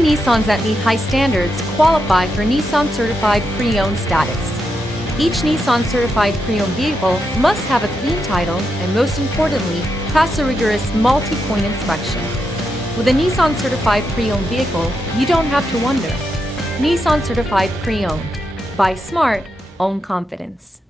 Only Nissans that meet high standards qualify for Nissan Certified Pre-Owned status. Each Nissan Certified Pre-Owned vehicle must have a clean title and, most importantly, pass a rigorous multi-point inspection. With a Nissan Certified Pre-Owned vehicle, you don't have to wonder. Nissan Certified Pre-Owned. Buy smart, own confidence.